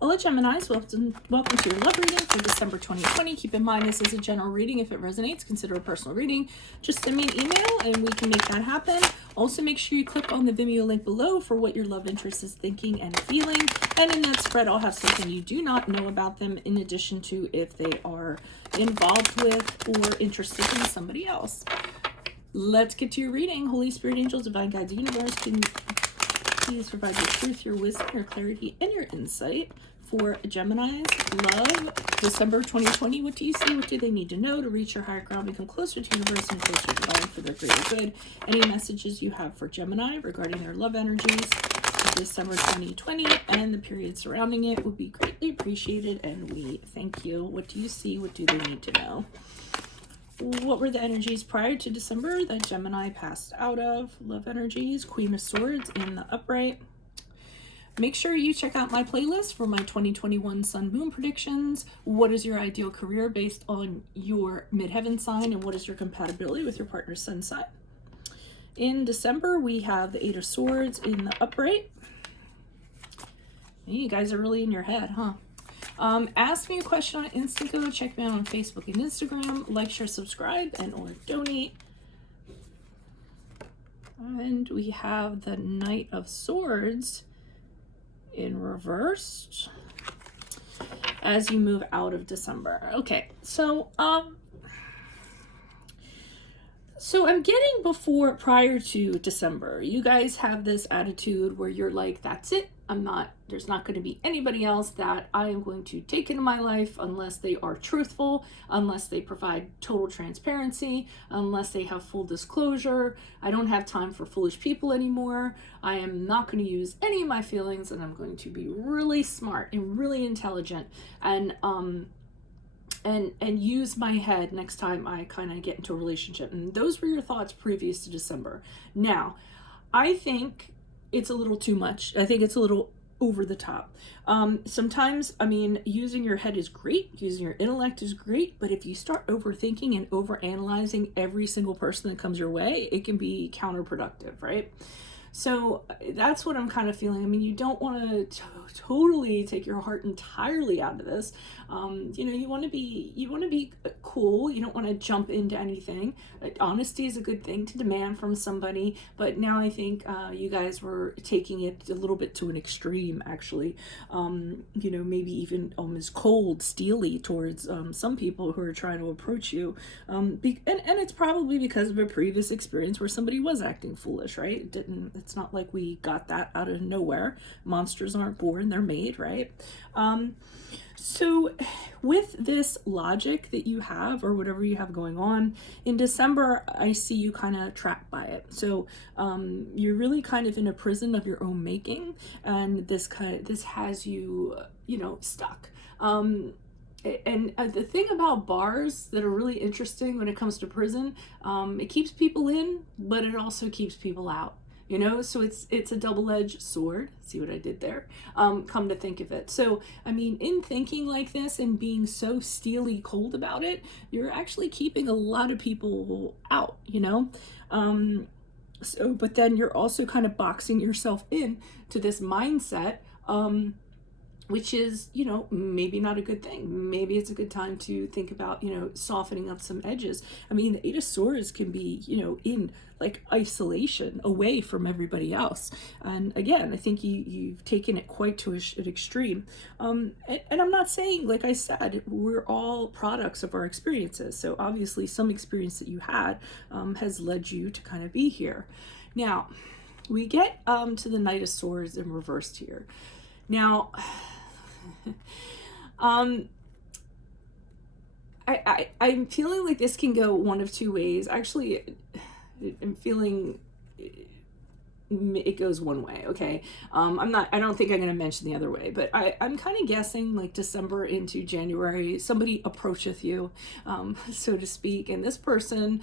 Hello Geminis, welcome to your love reading for December 2020. Keep in mind this is a general reading. If it resonates, consider a personal reading. Just send me an email and we can make that happen. Also make sure you click on the Vimeo link below for what your love interest is thinking and feeling. And in that spread I'll have something you do not know about them in addition to if they are involved with or interested in somebody else. Let's get to your reading. Holy Spirit, angels, divine guides, universe, can please provide your truth, your wisdom, your clarity, and your insight for Gemini's love, December 2020. What do you see? What do they need to know to reach your higher ground, become closer to the universe, and closer to God for their greater good? Any messages you have for Gemini regarding their love energies for December 2020 and the period surrounding it would be greatly appreciated, and we thank you. What do you see? What do they need to know? What were the energies prior to December that Gemini passed out of? Love energies, Queen of Swords in the upright. Make sure you check out my playlist for my 2021 Sun Moon predictions. What is your ideal career based on your midheaven sign, and what is your compatibility with your partner's sun sign? In December, we have the Eight of Swords in the upright. You guys are really in your head, huh? Ask me a question on Instagram. Check me out on Facebook and Instagram. Like, share, subscribe, and or donate. And we have the Knight of Swords in reverse as you move out of December. Okay, so I'm getting prior to December, you guys have this attitude where you're like, that's it. There's not going to be anybody else that I am going to take into my life unless they are truthful, unless they provide total transparency, unless they have full disclosure. I don't have time for foolish people anymore. I am not going to use any of my feelings, and I'm going to be really smart and really intelligent and use my head next time I kind of get into a relationship. And those were your thoughts previous to December. Now, I think it's a little too much. I think it's a little over the top. Sometimes, I mean, using your head is great, using your intellect is great, but if you start overthinking and overanalyzing every single person that comes your way, it can be counterproductive, right? So that's what I'm kind of feeling. I mean, you don't want to totally take your heart entirely out of this. You know, you want to be cool. You don't want to jump into anything. Honesty is a good thing to demand from somebody. But now I think you guys were taking it a little bit to an extreme, actually. You know, maybe even almost cold, steely towards some people who are trying to approach you. And it's probably because of a previous experience where somebody was acting foolish, right? It's not like we got that out of nowhere. Monsters aren't born, they're made, right? So with this logic that you have, or whatever you have going on in December, I see you kind of trapped by it. So you're really kind of in a prison of your own making, and this has you, you know, stuck. And the thing about bars that are really interesting when it comes to prison, it keeps people in, but it also keeps people out. You know, so it's a double-edged sword. See what I did there? Come to think of it. So, I mean, in thinking like this and being so steely cold about it, you're actually keeping a lot of people out, you know? But then you're also kind of boxing yourself in to this mindset, which is, you know, maybe not a good thing. Maybe it's a good time to think about, you know, softening up some edges. I mean, the Eight of Swords can be, you know, in like isolation, away from everybody else. And again, I think you've taken it quite to an extreme. And I'm not saying, like I said, we're all products of our experiences. So obviously some experience that you had has led you to kind of be here. Now, we get to the Knight of Swords in reversed here. Now, I'm feeling like this can go one of two ways. Actually, I'm feeling it goes one way. Okay. I don't think I'm going to mention the other way, but I'm kind of guessing like December into January, somebody approacheth you, so to speak. And this person,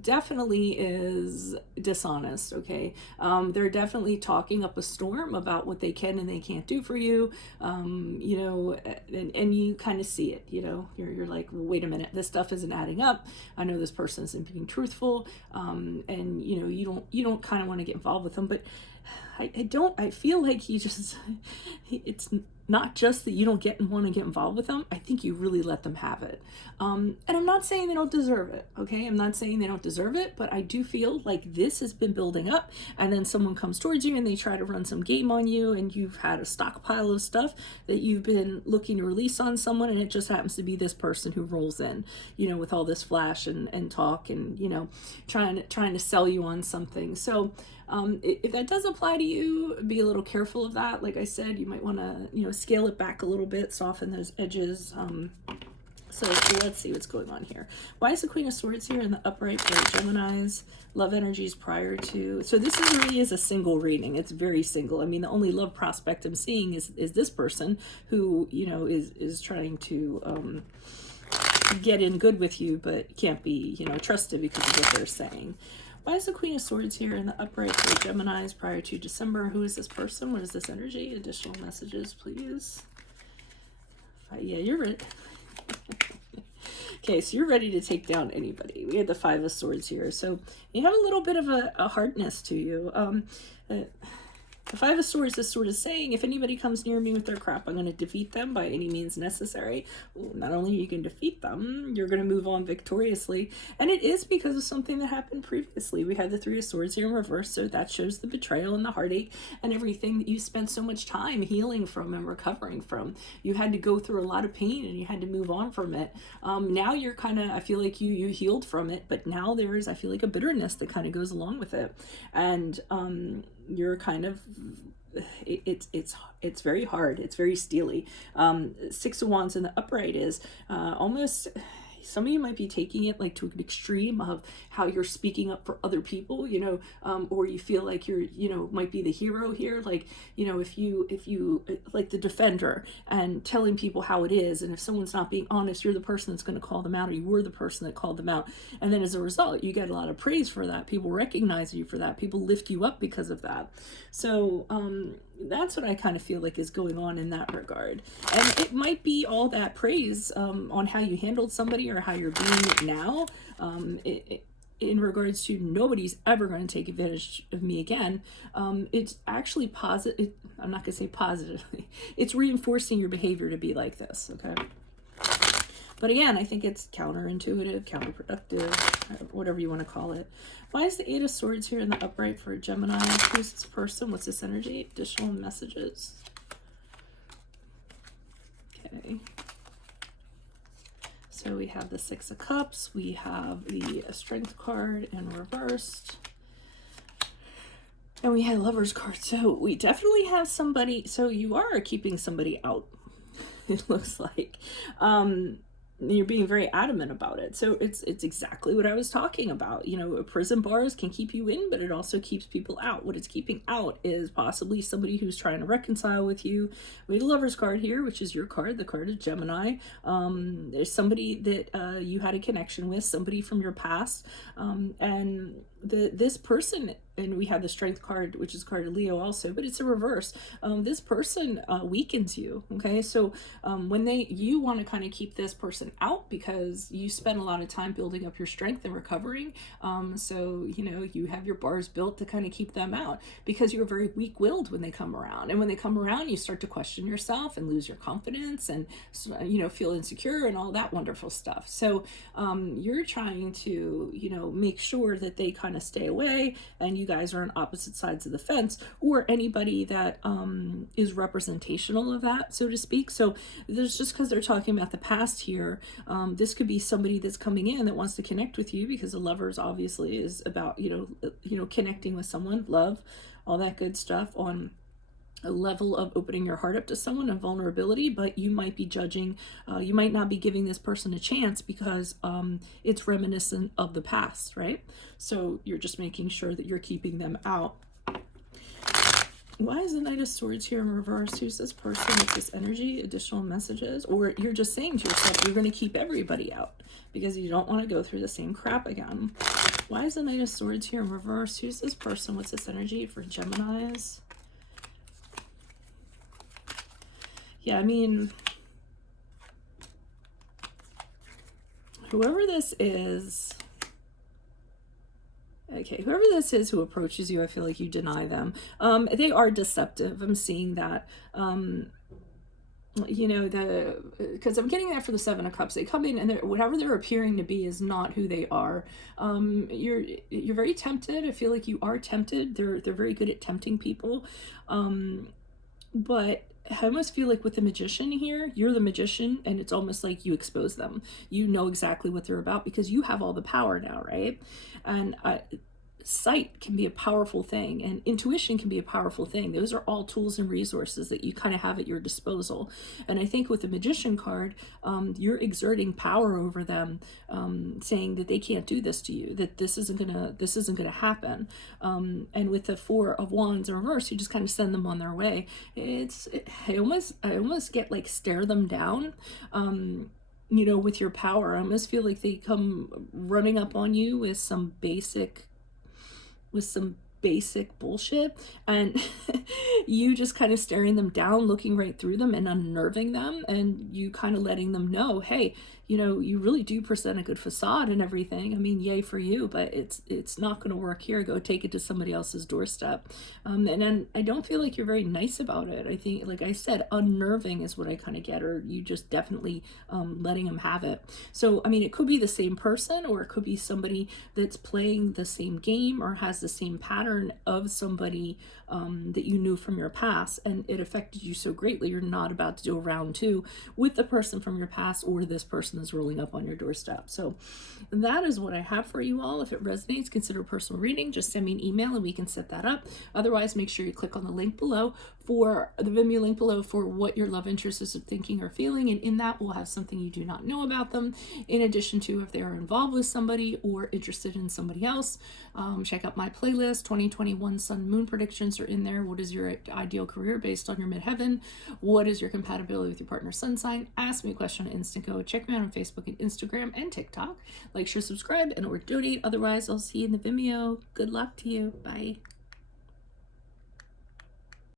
definitely is dishonest. Okay. They're definitely talking up a storm about what they can and they can't do for you. You know, and you kind of see it, you know, you're like, well, wait a minute, this stuff isn't adding up. I know this person isn't being truthful. And you know, you don't kind of want to get involved with them, but I feel like it's not just that you don't want to get involved with them, I think you really let them have it. And I'm not saying they don't deserve it, okay? I'm not saying they don't deserve it, but I do feel like this has been building up, and then someone comes towards you and they try to run some game on you, and you've had a stockpile of stuff that you've been looking to release on someone, and it just happens to be this person who rolls in, with all this flash and talk and, trying to sell you on something. So if that does apply to you, be a little careful of that. Like I said, you might want to, scale it back a little bit, soften those edges. So let's see what's going on here. Why is the Queen of Swords here in the upright for Geminis? Love energies prior to. So this really is a single reading. It's very single. I mean, the only love prospect I'm seeing is this person who, is trying to get in good with you, but can't be, trusted because of what they're saying. Why is the Queen of Swords here in the upright for Geminis prior to December? Who is this person? What is this energy? Additional messages, please. Yeah, you're right. Okay, so you're ready to take down anybody. We had the Five of Swords here. So you have a little bit of a hardness to you. The Five of Swords is sort of saying, if anybody comes near me with their crap, I'm going to defeat them by any means necessary. Well, not only are you going to defeat them, you're going to move on victoriously. And it is because of something that happened previously. We had the Three of Swords here in reverse, so that shows the betrayal and the heartache and everything that you spent so much time healing from and recovering from. You had to go through a lot of pain and you had to move on from it. Now you're kind of, I feel like you healed from it, but now there's, I feel like, a bitterness that kind of goes along with it. And you're kind of, it's very hard. It's very steely. Six of Wands in the upright is almost, some of you might be taking it like to an extreme of how you're speaking up for other people, or you feel like you're, might be the hero here. Like, if you like the defender and telling people how it is, and if someone's not being honest, you're the person that's going to call them out, or you were the person that called them out. And then as a result, you get a lot of praise for that. People recognize you for that. People lift you up because of that. So, that's what I kind of feel like is going on in that regard. And it might be all that praise on how you handled somebody or how you're being now. In regards to nobody's ever going to take advantage of me again. It's actually positive. I'm not going to say positively. It's reinforcing your behavior to be like this, okay? But again, I think it's counterintuitive, counterproductive, whatever you want to call it. Why is the Eight of Swords here in the upright for Gemini? Who's this person? What's this energy? Additional messages. Okay. So we have the Six of Cups. We have the Strength card in reversed. And we had Lover's card. So we definitely have somebody. So you are keeping somebody out, it looks like. You're being very adamant about it. So it's exactly what I was talking about. Prison bars can keep you in, but it also keeps people out. What it's keeping out is possibly somebody who's trying to reconcile with you. We have a Lover's card here, which is your card, the card of Gemini. There's somebody that you had a connection with, somebody from your past, and this person, and we have the Strength card, which is card of Leo also, but it's a reverse. This person weakens you, okay? So when you want to kind of keep this person out because you spend a lot of time building up your strength and recovering. So, you have your bars built to kind of keep them out because you're very weak-willed when they come around. And when they come around, you start to question yourself and lose your confidence and, feel insecure and all that wonderful stuff. So you're trying to, make sure that they kind of stay away and you guys are on opposite sides of the fence, or anybody that is representational of that, so to speak. So there's, just because they're talking about the past here, this could be somebody that's coming in that wants to connect with you, because the Lovers obviously is about connecting with someone, love, all that good stuff, on a level of opening your heart up to someone and vulnerability. But you might be judging, you might not be giving this person a chance because it's reminiscent of the past, right? So you're just making sure that you're keeping them out. Why is the Knight of Swords here in reverse? Who's this person with this energy? Additional messages? Or you're just saying to yourself, you're going to keep everybody out because you don't want to go through the same crap again. Why is the Knight of Swords here in reverse? Who's this person? What's this energy for Geminis? Yeah, I mean, whoever this is, okay, whoever this is who approaches you, I feel like you deny them. They are deceptive. I'm seeing that. you know, because I'm getting that for the Seven of Cups. They come in and whatever they're appearing to be is not who they are. You're very tempted. I feel like you are tempted. They're very good at tempting people, but I almost feel like with the Magician here, you're the Magician, and it's almost like you expose them. You know exactly what they're about because you have all the power now, right? And sight can be a powerful thing, and intuition can be a powerful thing. Those are all tools and resources that you kind of have at your disposal. And I think with the Magician card, you're exerting power over them, saying that they can't do this to you, that this isn't gonna happen. And with the Four of Wands in reverse, you just kind of send them on their way. I almost get like stare them down. You know, with your power, I almost feel like they come running up on you with some basic bullshit, and you just kind of staring them down, looking right through them and unnerving them, and you kind of letting them know, hey, you know, you really do present a good facade and everything. I mean, yay for you, but it's not going to work here. Go take it to somebody else's doorstep. And then I don't feel like you're very nice about it. I think, like I said, unnerving is what I kind of get, or you just definitely letting them have it. So, I mean, it could be the same person, or it could be somebody that's playing the same game or has the same pattern of somebody that you knew from your past, and it affected you so greatly. You're not about to do a round two with the person from your past, or this person is rolling up on your doorstep. So that is what I have for you all. If it resonates, consider a personal reading. Just send me an email and we can set that up. Otherwise, make sure you click on the link below, for the Vimeo link below, for what your love interest is thinking or feeling, and in that we'll have something you do not know about them, in addition to if they are involved with somebody or interested in somebody else. Check out my playlist. 2021 Sun Moon predictions are in there. What is your ideal career based on your midheaven? What is your compatibility with your partner's sun sign? Ask me a question on Instant Go. Check me out on Facebook and Instagram and TikTok. Like, share, subscribe, and or donate. Otherwise, I'll see you in the Vimeo. Good luck to you. Bye.